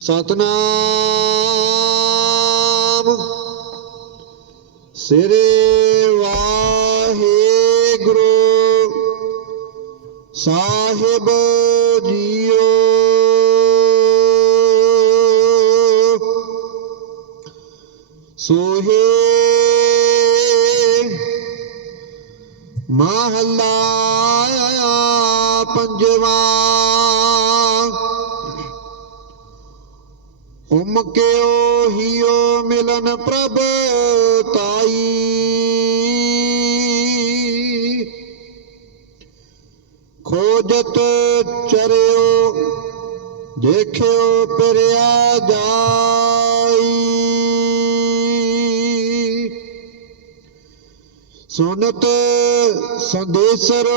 ਸਤਨਾਮ। ਸ੍ਰੀ ਵਾਹਿਗੁਰੂ ਸਾਹਿਬ ਜੀਓ। ਸੋਹੇ ਮਹਲਾ ਪੰਜਵਾ ਉਮ ਹਿਓ ਮਿਲਨ ਪ੍ਰਭ ਤਾਈ। ਖੋਜਤ ਚਰਿਓ, ਦੇਖਿਓ ਪਿਰਿਆ ਜਾਈ। ਸੁਨਤ ਸੰਦੇਸਰ,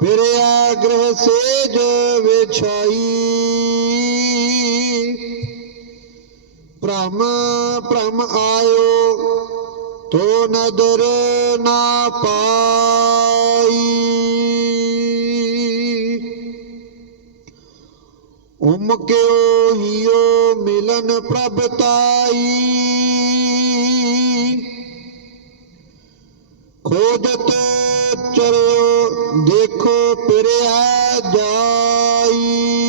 ਪਿਰਿਆ ਗ੍ਰਹ ਸੇਜ ਵਿਛਾਈ। ਭ੍ਰਮ ਭ੍ਰਮ ਆਇਓ, ਤੋ ਨਦਰ ਨਾ ਪਾਈ। ਉਮ ਕਿਓ ਹਿਓ ਮਿਲਨ ਪ੍ਰਭ ਤਾਈ। ਖੋਜਤ ਚਰਿਓ ਦੇਖੋ ਪਿਰਿਆ ਜਾਈ।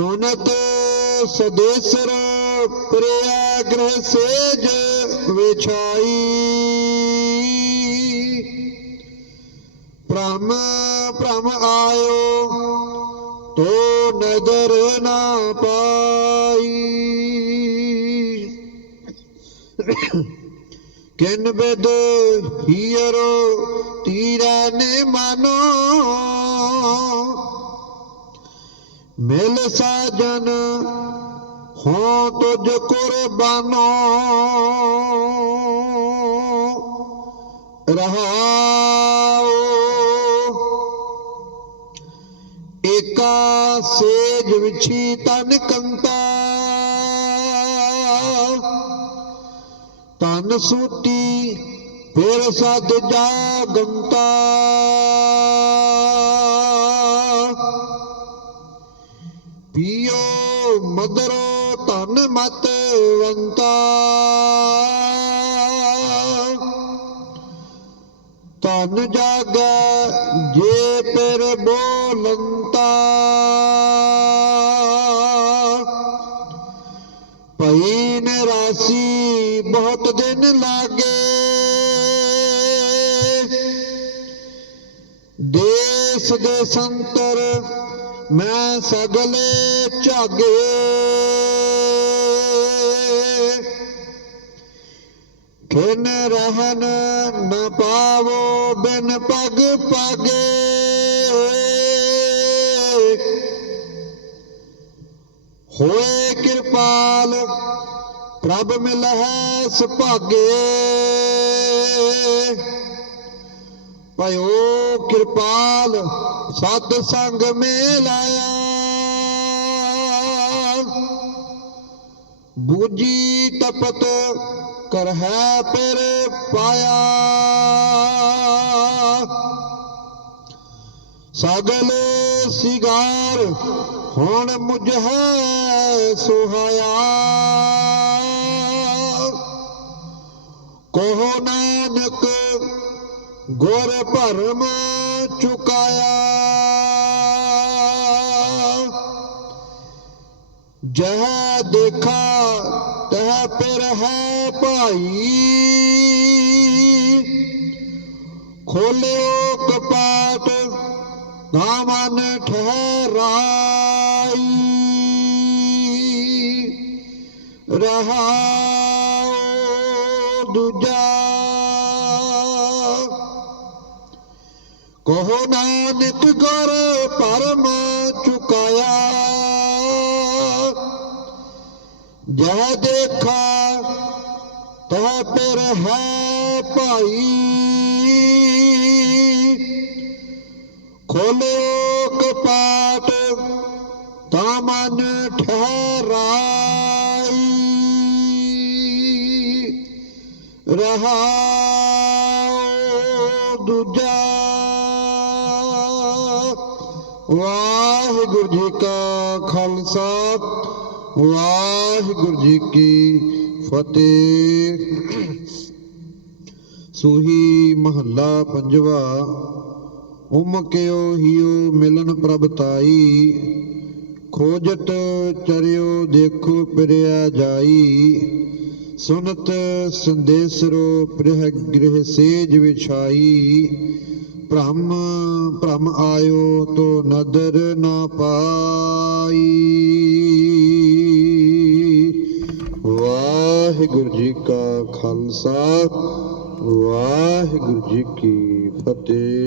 ਸੁਨਤ ਸਦੇਸਰ ਪ੍ਰਿਆ ਗ੍ਰਹ ਸੇਜ ਵਿਛਾਈ। ਭ੍ਰਮ ਭ੍ਰਮ ਆਇਓ, ਤੋ ਨਦਰ ਨਾ ਪਾਈ। ਕਿਨ ਬਿਦ ਹੀਰੋ, ਤੀਰਾ ਨੇ ਮਾਨੋ ਮਿਲ ਸਾਜਨ, ਹੋ ਤੁਝ ਕੁਰਬਾਨੋ। ਰਹਾਓ। ਏਕਾ ਸੇਜ ਵਿਛੀ ਤਨ ਕੰਤਾ। ਤਨ ਸੂਤੀ ਫਿਰ ਸਦ ਜਾਗੰਤਾ। ਪੀਓ ਮਦਰੋ ਧਨ ਮਤ ਵੰਤਾ। ਧਨ ਜਾਗੈ ਜੇ ਪਰ ਬੋਲੰਤਾ। ਪਈ ਨਿਰਾਸੀ ਬਹੁਤ ਦਿਨ ਲਾਗੇ। ਦੇਸ ਦੇ ਸੰਤ ਮੈਂ ਸਗਲੇ ਝਾਗੇ। ਖਿਨ ਰਹਿਨ ਨ ਪਾਵੋ ਬਿਨ ਪਗ ਪਾਗੇ। ਹੋਏ ਕਿਰਪਾਲ ਪ੍ਰਭ ਮਿਲਹਿ ਸੁਭਾਗੇ। ਭਇਓ ਕਿਰਪਾਲ ਸਤ ਸੰਗ ਮੇਲਾਇਆ ਬੂਜੀ ਤਪਤ ਕਰਹਿ ਪਰ ਪਾਇਆ। ਸਗਲ ਸਿਗਾਰ ਹੁਣ ਮੁਝ ਹੈ ਸੁਹਾਇਆ। ਕਹੋ ਨਾਨਕ ਗੁਰ ਭਰਮ ਚੁਕਾਇਆ। ਜਹ ਦੇਖਾ, ਤਹ ਪਰ ਹੈ ਭਾਈ। ਖੋਲਿਓ ਕਪਾਟ, ਨਾ ਮਨ ਠਹਿਰਾਈ। ਰਹਾਉ ਦੂਜਾ ਕਹੋ ਨਾਨਕ ਗੁਰ ਪਰਮ ਚੁਕਾਇਆ। ਜਹ ਦੇਖਾ ਤਹ ਪਰ ਹੈ ਭਾਈ। ਖੋਲਿਓ ਕਪਾਟ ਤਾਂ ਮਨ ਠਹਿਰਾਈ। ਰਹਾਉ ਦੂਜਾ ਵਾਹਿਗੁਰੂ ਜੀ ਕਾ ਖਾਲਸਾ, ਵਾਹਿਗੁਰੂ ਜੀ ਕੀ ਫਤਿਹ। ਸੂਹੀ ਮਹੱਲਾ ਪੰਜਵਾ, ਉਮ ਕਿਓ ਹਿਉ ਮਿਲਨ ਪ੍ਰਭ ਤਾਈ, ਖੋਜਤ ਚਰਿਓ ਦੇਖੋ ਪਿਰਿਆ ਜਾਈ। ਸੁਨਤ ਸੰਦੇਸਰੋ ਪ੍ਰਿਹ ਗ੍ਰਹਿ ਸੇਜ ਵਿਛਾਈ। ਭ੍ਰਮ ਭ੍ਰਮ ਆਇਓ ਤੋ ਨਦਰ ਨਾ ਪਾਈ। ਵਾਹਿਗੁਰੂ ਜੀ ਕਾ ਖਾਲਸਾ, ਵਾਹਿਗੁਰੂ ਜੀ ਕੀ ਫਤਿਹ।